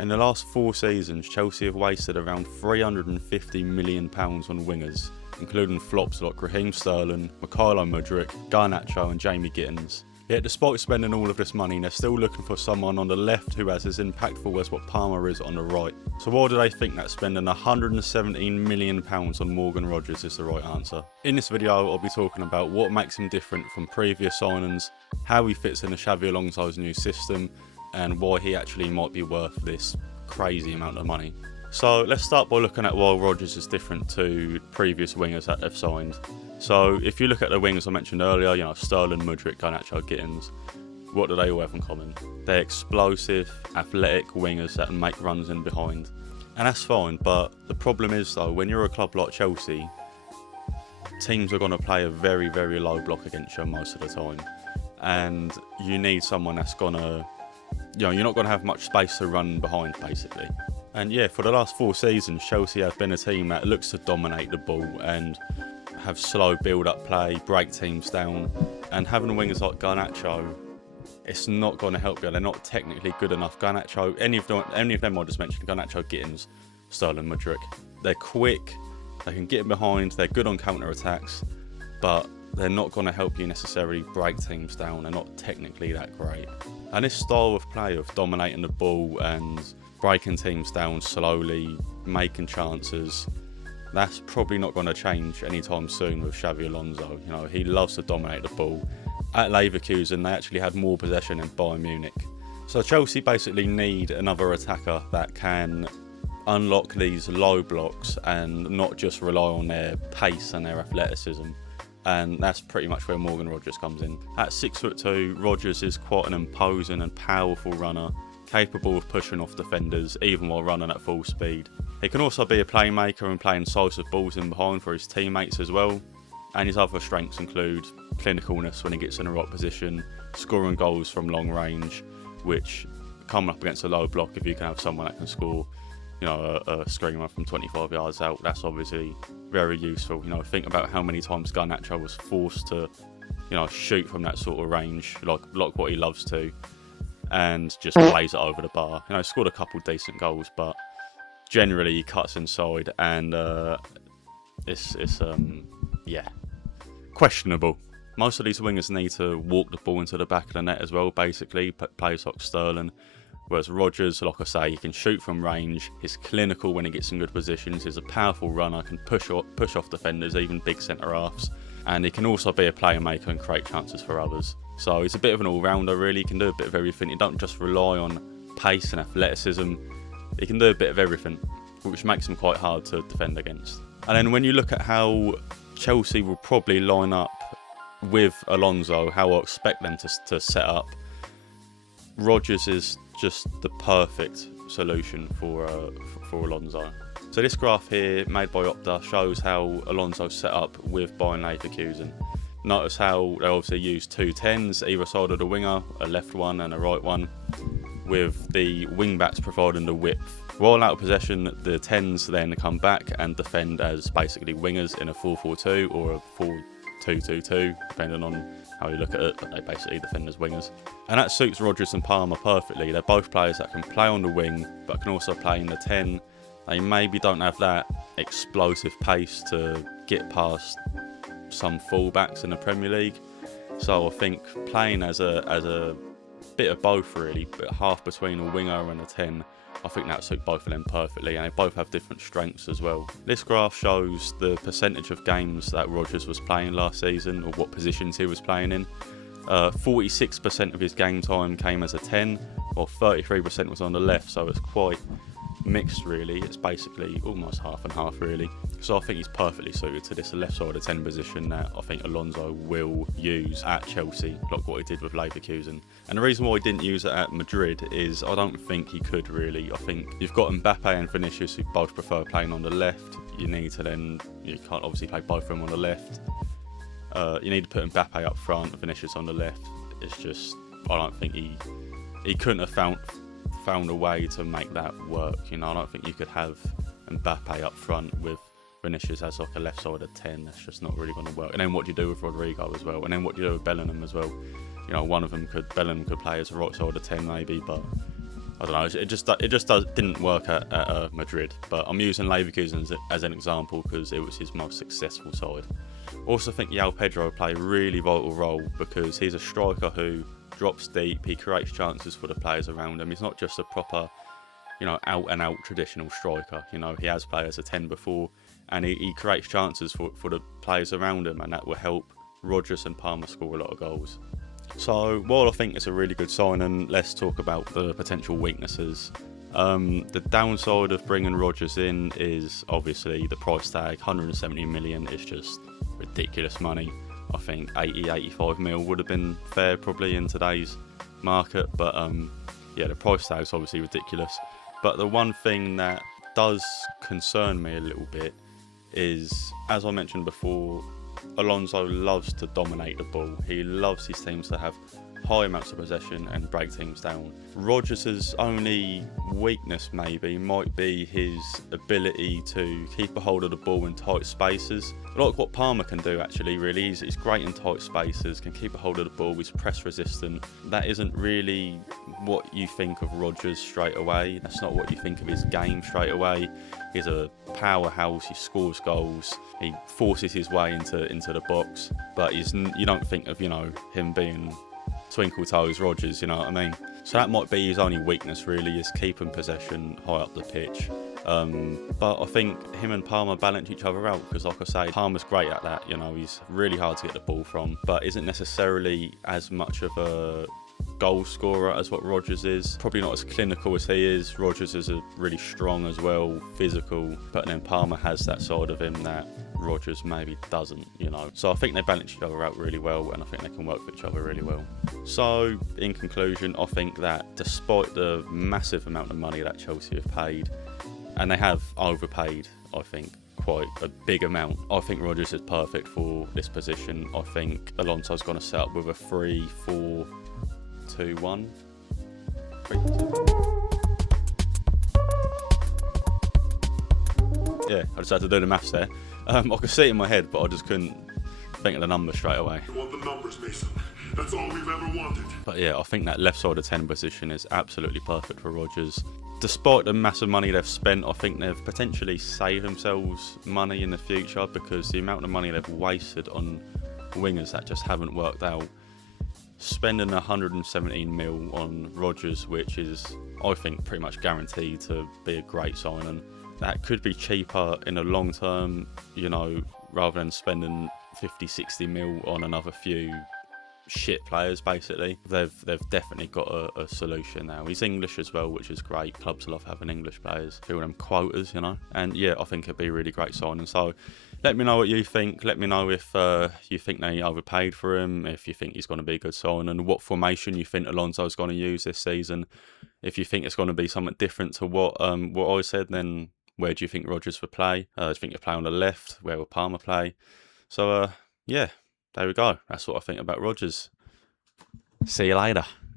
In the last 4 seasons, Chelsea have wasted around £350 million on wingers, including flops like Raheem Sterling, Mykhailo Mudryk, Garnacho and Jamie Gittins. Yet despite spending all of this money, they're still looking for someone on the left who has as impactful as what Palmer is on the right. So why do they think that spending £117 million on Morgan Rogers is the right answer? In this video, I'll be talking about what makes him different from previous signings, how he fits in the Xabi Alonso's new system, and why he actually might be worth this crazy amount of money. So let's start by looking at why Rodgers is different to previous wingers that they've signed. So if you look at the wingers I mentioned earlier, Sterling, Mudryk, Garnacho, Gittins, what do they all have in common? They're explosive, athletic wingers that make runs in behind. And that's fine, but the problem is though, when you're a club like Chelsea, teams are going to play a very, very low block against you most of the time. And you need someone that's going to, you're not going to have much space to run behind basically. And yeah, for the last 4 seasons, Chelsea have been a team that looks to dominate the ball and have slow build-up play, break teams down. And having wingers like Garnacho, it's not going to help you. They're not technically good enough. Garnacho, any of them I just mentioned, Garnacho, Gittins, Sterling, Mudryk, they're quick, they can get behind, they're good on counter-attacks, but they're not going to help you necessarily break teams down. They're not technically that great. And this style of play of dominating the ball and breaking teams down slowly, making chances, that's probably not going to change anytime soon with Xabi Alonso. He loves to dominate the ball. At Leverkusen, they actually had more possession than Bayern Munich. So Chelsea basically need another attacker that can unlock these low blocks and not just rely on their pace and their athleticism. And that's pretty much where Morgan Rogers comes in. At 6'2", Rogers is quite an imposing and powerful runner, capable of pushing off defenders even while running at full speed. He can also be a playmaker and play incisive balls in behind for his teammates as well. And his other strengths include clinicalness when he gets in the right position, scoring goals from long range, which coming up against a low block, if you can have someone that can score a screamer from 25 yards out, that's obviously very useful. Think about how many times Garnacho was forced to, shoot from that sort of range, like what he loves to, and just plays it over the bar. Scored a couple decent goals, but generally he cuts inside, and it's questionable. Most of these wingers need to walk the ball into the back of the net as well, basically, players like Sterling. Whereas Rogers, like I say, he can shoot from range, he's clinical when he gets in good positions, he's a powerful runner, can push off defenders, even big centre-halves, and he can also be a playmaker and create chances for others. So he's a bit of an all-rounder really, he can do a bit of everything. He don't just rely on pace and athleticism, he can do a bit of everything, which makes him quite hard to defend against. And then when you look at how Chelsea will probably line up with Alonso, how I expect them to set up, Rogers is just the perfect solution for Alonso. So this graph here, made by Opta, shows how Alonso set up with Bayern Leverkusen. Notice how they obviously use 2 10s either side of the winger, a left one and a right one, with the wing backs providing the width. While out of possession, the 10s then come back and defend as basically wingers in a 4-4-2 or a 4-2-2-2, depending on how you look at it, but they basically defend as wingers. And that suits Rogers and Palmer perfectly. They're both players that can play on the wing, but can also play in the 10. They maybe don't have that explosive pace to get past some fullbacks in the Premier League. So I think playing as a bit of both really, but half between a winger and a 10, I think that suits both of them perfectly, and they both have different strengths as well. This graph shows the percentage of games that Rogers was playing last season, or what positions he was playing in. 46% of his game time came as a 10, while 33% was on the left, so it's quite mixed really. It's basically almost half and half really. So I think he's perfectly suited to this left side of 10 position that I think Alonso will use at Chelsea, like what he did with Leverkusen. And the reason why he didn't use it at Madrid is I don't think he could really. I think you've got Mbappe and Vinicius who both prefer playing on the left. You can't obviously play both of them on the left. You need to put Mbappe up front, Vinicius on the left. It's just, I don't think he couldn't have found a way to make that work. I don't think you could have Mbappe up front with Vinicius as like a left-sided 10. That's just not really going to work. And then what do you do with Rodrigo as well? And then what do you do with Bellingham as well? Bellingham could play as a right-sided 10 maybe, but I don't know. Didn't work at Madrid. But I'm using Leverkusen as an example because it was his most successful side. Also think João Pedro play a really vital role because he's a striker who drops deep. He creates chances for the players around him. He's not just a proper, out and out traditional striker. He has played as a 10 before, and he creates chances for the players around him, and that will help Rodgers and Palmer score a lot of goals. So while I think it's a really good signing, let's talk about the potential weaknesses. The downside of bringing Rodgers in is obviously the price tag. 170 million is just ridiculous money. I think 85 mil would have been fair probably in today's market, but the price tag's obviously ridiculous. But the one thing that does concern me a little bit is, as I mentioned before, Alonso loves to dominate the ball. He loves his teams to have high amounts of possession and break teams down. Rodgers' only weakness maybe might be his ability to keep a hold of the ball in tight spaces. Like what Palmer can do actually, really. He's great in tight spaces, can keep a hold of the ball, he's press resistant. That isn't really what you think of Rodgers straight away. That's not what you think of his game straight away. He's a powerhouse, he scores goals, he forces his way into the box, but you don't think of, him being twinkle toes Rodgers, you know what I mean? So that might be his only weakness really, is keeping possession high up the pitch. But I think him and Palmer balance each other out because, like I say, Palmer's great at that. He's really hard to get the ball from, but isn't necessarily as much of a goal scorer as what Rodgers is. Probably not as clinical as he is. Rodgers is really strong as well, physical, but then Palmer has that side of him that Rodgers maybe doesn't, So I think they balance each other out really well, and I think they can work with each other really well. So in conclusion, I think that despite the massive amount of money that Chelsea have paid, and they have overpaid, I think, quite a big amount, I think Rodgers is perfect for this position. I think Alonso's going to set up with a 3-4-2-1. Yeah, I just had to do the maths there. I could see it in my head, but I just couldn't think of the numbers straight away. You want the numbers, Mason. That's all we've ever wanted. But yeah, I think that left side of 10 position is absolutely perfect for Rodgers. Despite the massive money they've spent, I think they've potentially saved themselves money in the future because the amount of money they've wasted on wingers that just haven't worked out. Spending 117 mil on Rodgers, which is, I think, pretty much guaranteed to be a great signing. That could be cheaper in the long term, rather than spending 50-60 mil on another few shit players. Basically, they've definitely got a solution now. He's English as well, which is great. Clubs love having English players, fill them quotas, and yeah, I think it'd be a really great signing. So let me know what you think. Let me know if you think they overpaid for him, if you think he's going to be a good signing, and what formation you think Alonso's going to use this season. If you think it's going to be something different to what I said, then where do you think Rodgers will play? Do you think he'll play on the left? Where will Palmer play? So, yeah, there we go. That's what I think about Rodgers. See you later.